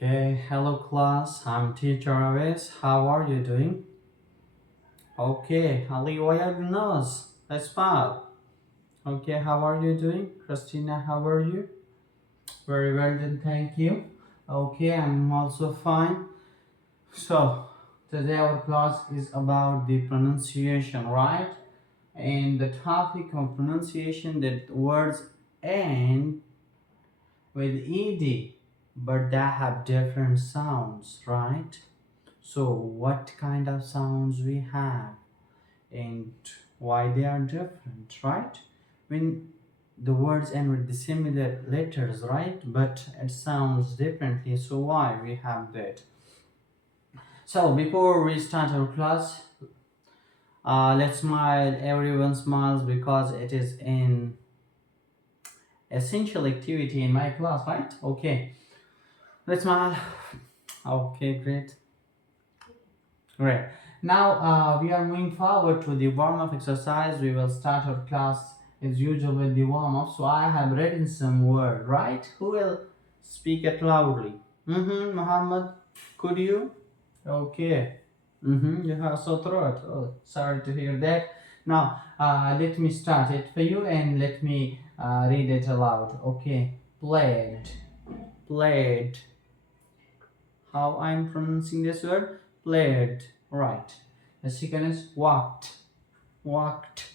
Okay, hello class. I'm teacher Aves. How are you doing? Okay, Ali, why are you nervous? Let's start. Okay, how are you doing? Christina, how are you? Very well then, thank you. Okay, I'm also fine. So, today our class is about the pronunciation, right? And the topic of pronunciation that words end with ed, but they have different sounds, right? So, what kind of sounds we have and why they are different, right? When the words end with the similar letters, right? But it sounds differently, so why we have that? So, before we start our class, let's smile. Everyone smiles because it is an essential activity in my class, right? Okay, let's smile. Okay, great. Great. Now we are moving forward to the warm-up exercise. We will start our class as usual with the warm-up. So I have written some word, right? Who will speak it loudly? Muhammad, could you? Okay. You have sore throat. Oh, sorry to hear that. Now let me start it for you and let me read it aloud. Okay. Played. Played. How I'm pronouncing this word? Played. Right. The second is walked. Walked.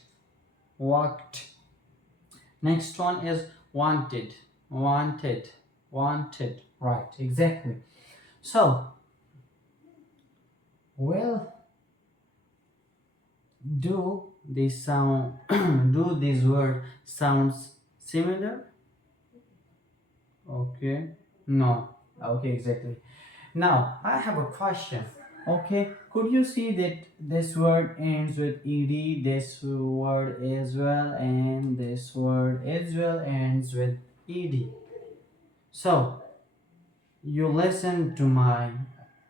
Walked. Next one is wanted. Wanted. Wanted. Right. Exactly. So, well, do these sound do these word sounds similar? Okay. No. Okay, exactly. Now, I have a question. Okay, could you see that this word ends with ed, this word as well, and this word as well ends with ed? So, you listen to my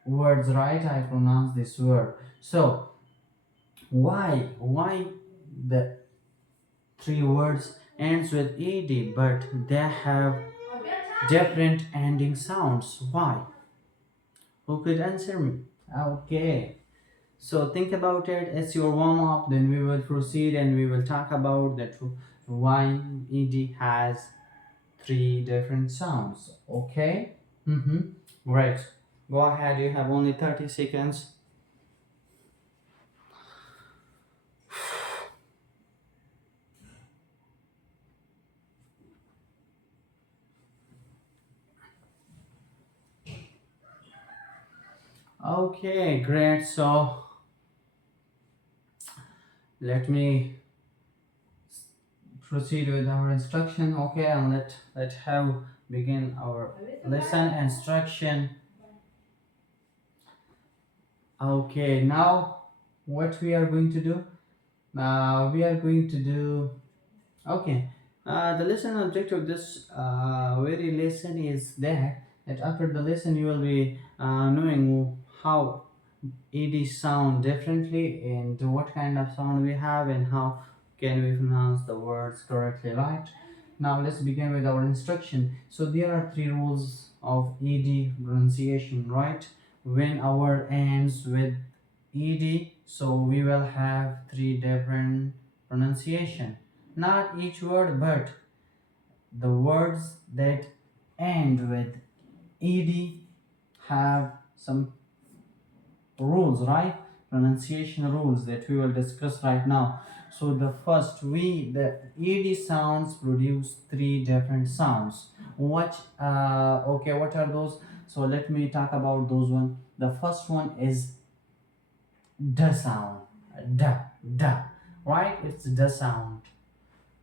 words, right? I pronounce this word. So, why the three words ends with ed, but they have different ending sounds? Why? Who could answer me? Okay. So think about it as your warm up, then we will proceed and we will talk about that why ED has three different sounds. Okay? Great. Go ahead, you have only 30 seconds. Okay, great. So let me proceed with our instruction. Okay, and let have begin our lesson instruction. Okay, now what we are going to do? We are going to do. Okay. The lesson objective of this very lesson is that after the lesson you will be knowing how ed sound differently and what kind of sound we have and how can we pronounce the words correctly, right? Now let's begin with our instruction. So there are three rules of ed pronunciation, right? When a word ends with ed, so we will have three different pronunciation. Not each word, but the words that end with ed have some rules, right? Pronunciation rules that we will discuss right now. So the first, the ed sounds produce three different sounds. What are those? So let me talk about those one. The first one is the sound. Da, da, right? It's the sound,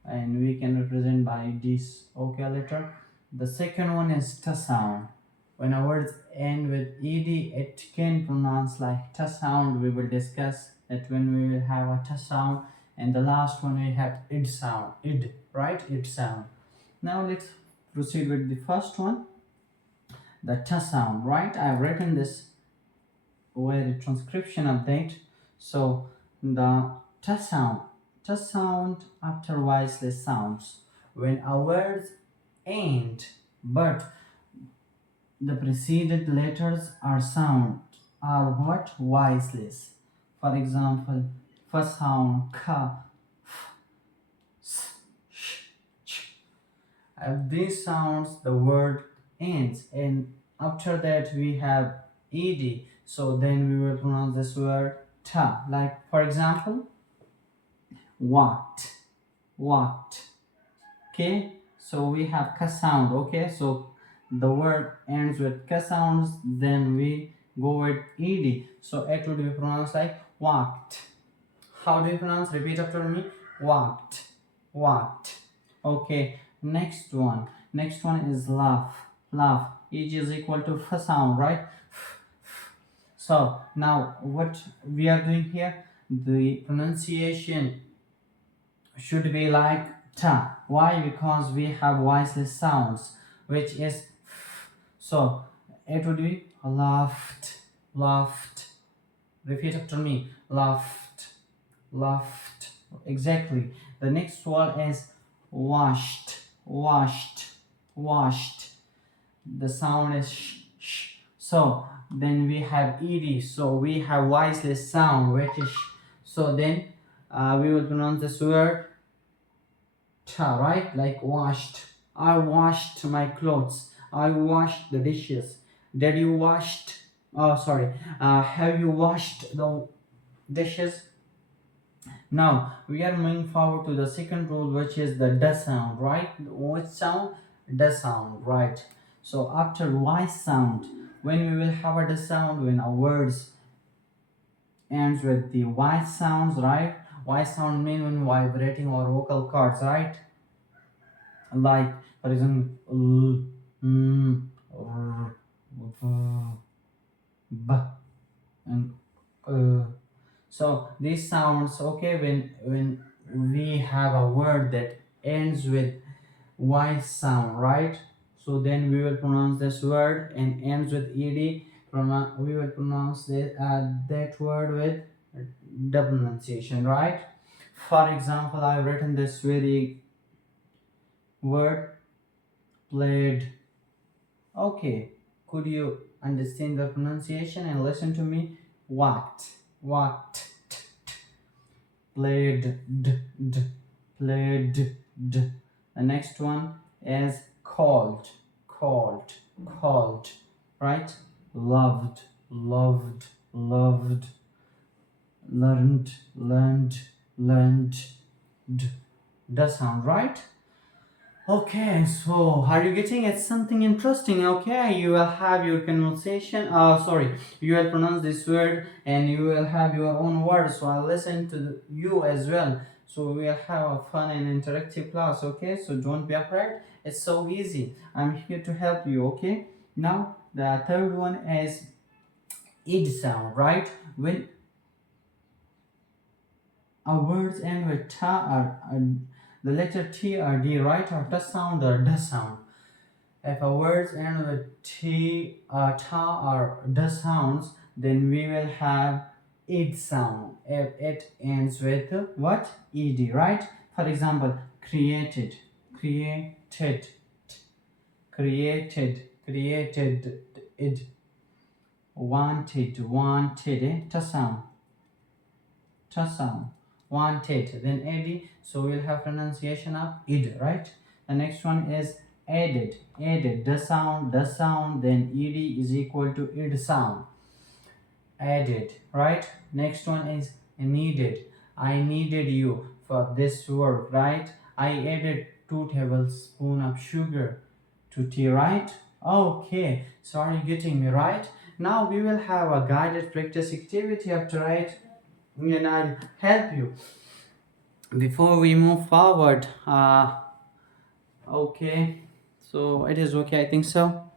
and we can represent by this okay letter. The second one is t sound. When our words end with ed, it can pronounce like t sound. We will discuss that when we will have a t sound. And the last one we have id sound. Id, right? Id sound. Now let's proceed with the first one, the t sound, right? I've written this with a transcription update. So the t sound after voiceless sounds when our words end, but the preceded letters are sound are what voiceless. For example, first sound ka, s, sh, ch. These sounds the word ends, and after that we have ed. So then we will pronounce this word ta. Like for example, walked, walked. Okay, so we have ka sound. Okay, so the word ends with ka sounds, then we go with ed, so it would be pronounced like walked. How do you pronounce? Repeat after me. Walked, walked. Okay, next one is laugh, laugh. Each is equal to f sound, right? So now what we are doing here, the pronunciation should be like ta. Why? Because we have voiceless sounds, which is so it would be laughed, laughed. Repeat after me. Laughed, laughed. Exactly. The next one is washed, washed, washed. The sound is sh. So then we have ed. So we have voiceless sound, which is sh. So then we will pronounce this word ta, right? Like washed. I washed my clothes. I washed the dishes. Did you washed? Oh, sorry. Have you washed the dishes? Now we are moving forward to the second rule, which is the d sound, right? Which sound? D sound, right? So after y sound, when we will have a d sound, when our words ends with the y sounds, right? Y sound mean when vibrating our vocal cords, right? Like for example, r, b, and so these sounds, okay, when we have a word that ends with y sound, right? So then we will pronounce this word and ends with ed. We will pronounce that word with the pronunciation, right? For example, I've written this very word, played. Okay, could you understand the pronunciation and listen to me? Walked, walked, played, played, The next one is called, called, called, right? Loved, loved, loved, learned, learned, learned. Does sound right? Okay, so are you getting at something interesting? Okay, you will have your conversation. Sorry, you will pronounce this word and you will have your own words. So I'll listen to you as well. So we'll have a fun and interactive class. Okay, so don't be afraid. It's so easy. I'm here to help you. Okay. Now the third one is id sound, right? When our words end with ta or the letter T or D, right? Or ta sound or da sound. If our words end with T, ta or d sounds, then we will have id sound. If it ends with what? Ed, right? For example, created, created, created, created, id. Wanted, wanted, ta sound, ta sound. Wanted, then ed. So we'll have pronunciation of id, right? The next one is added, added, the sound, then ed is equal to id sound. Added, right? Next one is needed. I needed you for this work, right? I added 2 tablespoons of sugar to tea, right? Okay, so are you getting me right? Now we will have a guided practice activity after, right? And I'll help you before we move forward. Okay, so it is okay, I think so.